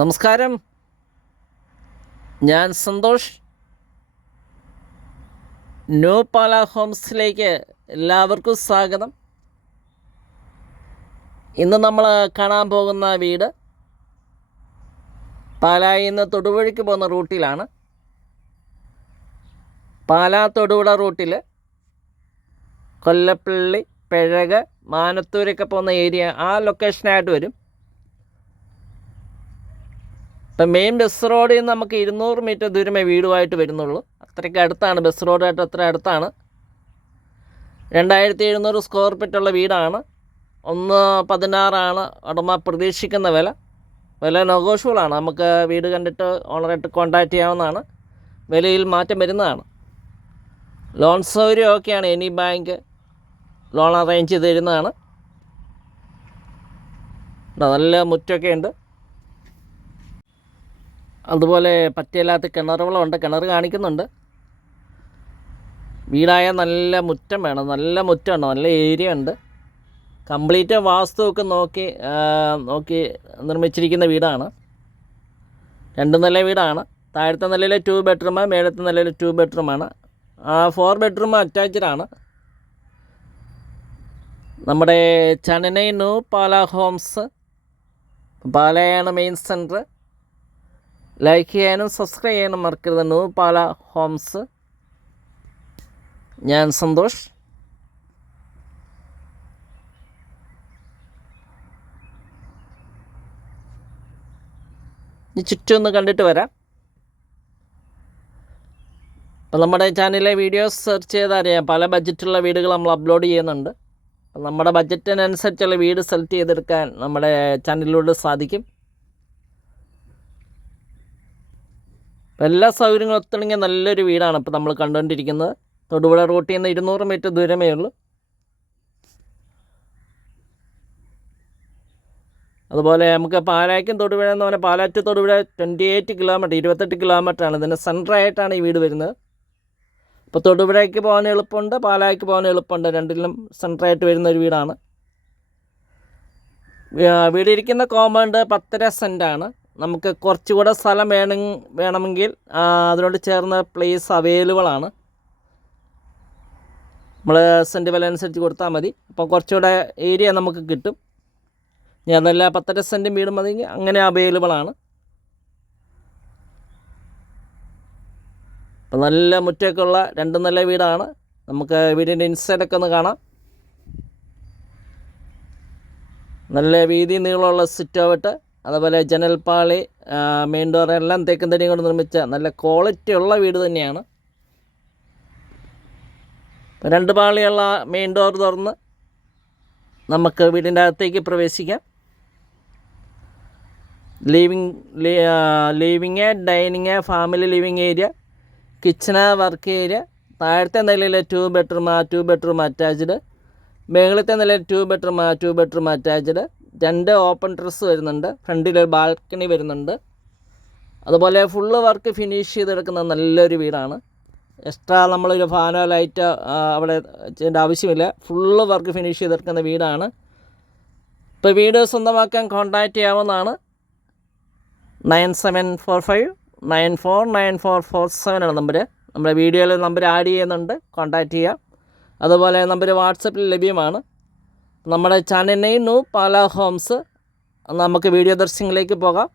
നമസ്കാരം, ഞാൻ സന്തോഷ്. ന്യൂ പാല ഹോംസിലേക്ക് എല്ലാവർക്കും സ്വാഗതം. ഇന്ന് നമ്മൾ കാണാൻ പോകുന്ന വീട് പാലായിൽ നിന്ന് തൊടുപുഴയ്ക്ക് പോകുന്ന റൂട്ടിലാണ്. പാലാ തൊടുപുഴ റൂട്ടിൽ കൊല്ലപ്പള്ളി, പെഴക, മാനത്തൂരൊക്കെ പോകുന്ന ഏരിയ ആ ലൊക്കേഷനായിട്ട് വരും. ഇപ്പം മെയിൻ ബസ് റോഡിൽ നിന്ന് നമുക്ക് 200 മീറ്റർ ദൂരമേ വീടുമായിട്ട് വരുന്നുള്ളൂ. അത്രയ്ക്ക് അടുത്താണ്, ബസ് റോഡായിട്ട് അത്ര അടുത്താണ്. 2700 സ്ക്വയർ ഫീറ്റുള്ള വീടാണ്. 1.16 ഉടമ പ്രതീക്ഷിക്കുന്ന വില നെഗോഷ്യബിളാണ്. നമുക്ക് വീട് കണ്ടിട്ട് ഓണറായിട്ട് കോൺടാക്റ്റ് ചെയ്യാവുന്നതാണ്. വിലയിൽ മാറ്റം വരുന്നതാണ്. ലോൺ സൗകര്യം ഒക്കെയാണ്. എനി ബാങ്ക് ലോൺ അറേഞ്ച് ചെയ്ത് തരുന്നതാണ്. നല്ല മുറ്റമൊക്കെ ഉണ്ട്. അതുപോലെ പറ്റില്ലാത്ത കിണറുകളുണ്ട്, കിണർ കാണിക്കുന്നുണ്ട്. വീടായ നല്ല മുറ്റം വേണം, നല്ല മുറ്റമുണ്ട്, നല്ല ഏരിയ ഉണ്ട്. കംപ്ലീറ്റ് വാസ്തുവൊക്കെ നോക്കി നിർമ്മിച്ചിരിക്കുന്ന വീടാണ്. 2 നില വീടാണ്. താഴത്തെ നിലയിൽ 2 ബെഡ്റൂം, മേളത്തെ നിലയിൽ 2 ബെഡ്റൂമാണ്. 4 ബെഡ്റൂം അറ്റാച്ച്ഡാണ്. നമ്മുടെ ചനനൈ ന്യൂ പാല ഹോംസ്, പാലയാണ് മെയിൻ സെൻറ്റർ. ലൈക്ക് ചെയ്യാനും സബ്സ്ക്രൈബ് ചെയ്യാനും മറക്കരുത്. ന്യൂ പാല ഹോംസ്. ഞാൻ സന്തോഷ്. ഇനി ചുറ്റും ഒന്ന് കണ്ടിട്ട് വരാം. അപ്പം നമ്മുടെ ചാനലിലെ വീഡിയോസ് സെർച്ച് ചെയ്താൽ അറിയാം, പല ബഡ്ജറ്റുള്ള വീടുകൾ നമ്മൾ അപ്ലോഡ് ചെയ്യുന്നുണ്ട്. അപ്പം നമ്മുടെ ബഡ്ജറ്റിനനുസരിച്ചുള്ള വീട് സെലക്ട് ചെയ്തെടുക്കാൻ നമ്മുടെ ചാനലിലൂടെ സാധിക്കും. എല്ലാ സൗകര്യങ്ങളും ഒത്തിണങ്ങിയ നല്ലൊരു വീടാണ് ഇപ്പോൾ നമ്മൾ കണ്ടുകൊണ്ടിരിക്കുന്നത്. തൊടുപുഴ റൂട്ടിൽ നിന്ന് 200 മീറ്റർ ദൂരമേ ഉള്ളൂ. അതുപോലെ നമുക്ക് പാലായ്ക്കും തൊടുപുഴ എന്ന് പറഞ്ഞാൽ പാലാ ടു തൊടുപുഴ 28 കിലോമീറ്റർ, 28 കിലോമീറ്ററാണ്. ഇതിൻ്റെ സെൻറ്ററായിട്ടാണ് ഈ വീട് വരുന്നത്. ഇപ്പോൾ തൊടുപുഴയ്ക്ക് പോകാൻ എളുപ്പമുണ്ട്, പാലായ്ക്ക് പോകാൻ എളുപ്പമുണ്ട്. രണ്ടിലും സെൻറ്ററായിട്ട് വരുന്ന ഒരു വീടാണ്. വീടിരിക്കുന്ന കോമ്പൗണ്ട് 10.5 സെൻറ്റാണ്. നമുക്ക് കുറച്ചുകൂടെ സ്ഥലം വേണമെങ്കിൽ അതിനോട് ചേർന്ന പ്ലേസ് അവൈലബിളാണ്. നമ്മൾ സെൻറ്റ് വില അനുസരിച്ച് കൊടുത്താൽ മതി. അപ്പോൾ കുറച്ചുകൂടെ ഏരിയ നമുക്ക് കിട്ടും. ഞാൻ അതല്ല 10.5 സെൻറ്റും വീടും മതി, അങ്ങനെ അവൈലബിളാണ്. അപ്പോൾ നല്ല മുറ്റമൊക്കെ ഉള്ള 2 നില വീടാണ്. നമുക്ക് വീടിൻ്റെ ഇൻസൈഡൊക്കെ ഒന്ന് കാണാം. നല്ല വീതി നീളമുള്ള സിറ്റ് ഔട്ട്, അതുപോലെ ജനൽപ്പാളി, മെയിൻ ഡോർ എല്ലാം തേക്കും തടിയും കൊണ്ട് നിർമ്മിച്ച നല്ല ക്വാളിറ്റി ഉള്ള വീട് തന്നെയാണ്. 2 പാളിയുള്ള മെയിൻ ഡോർ തുറന്ന് നമുക്ക് വീടിൻ്റെ അകത്തേക്ക് പ്രവേശിക്കാം. Living, dining, family living area, kitchen, work area. താഴത്തെ നിലയിൽ 2 ബെഡ്റൂം, 2 ബെഡ്റൂം അറ്റാച്ച്ഡ്. മുകളിലത്തെ നിലയിൽ 2 bedroom, 2 bedroom attached. 2 open terrace വരുന്നുണ്ട്. ഫ്രണ്ടിലൊരു ബാൽക്കണി വരുന്നുണ്ട്. അതുപോലെ ഫുള്ള് വർക്ക് ഫിനിഷ് ചെയ്തെടുക്കുന്ന നല്ലൊരു വീടാണ്. എക്സ്ട്രാ നമ്മളൊരു ഫാനോ ലൈറ്റോ അവിടെ ചെയ്യേണ്ട ആവശ്യമില്ല. ഫുള്ള് വർക്ക് ഫിനിഷ് ചെയ്തെടുക്കുന്ന വീടാണ്. ഇപ്പോൾ വീട് സ്വന്തമാക്കാൻ കോൺടാക്റ്റ് ചെയ്യാവുന്നതാണ്. 9745 949447 ആണ് നമ്പർ. നമ്മുടെ വീഡിയോയിൽ നമ്പർ ആഡ് ചെയ്യുന്നുണ്ട്, കോൺടാക്റ്റ് ചെയ്യാം. അതുപോലെ നമ്പർ വാട്സപ്പിൽ ലഭ്യമാണ്. നമ്മുടെ ചാനൽ ന്യൂ പാല ഹോംസ്. നമുക്ക് വീഡിയോ ദർശനങ്ങളിലേക്ക് പോകാം.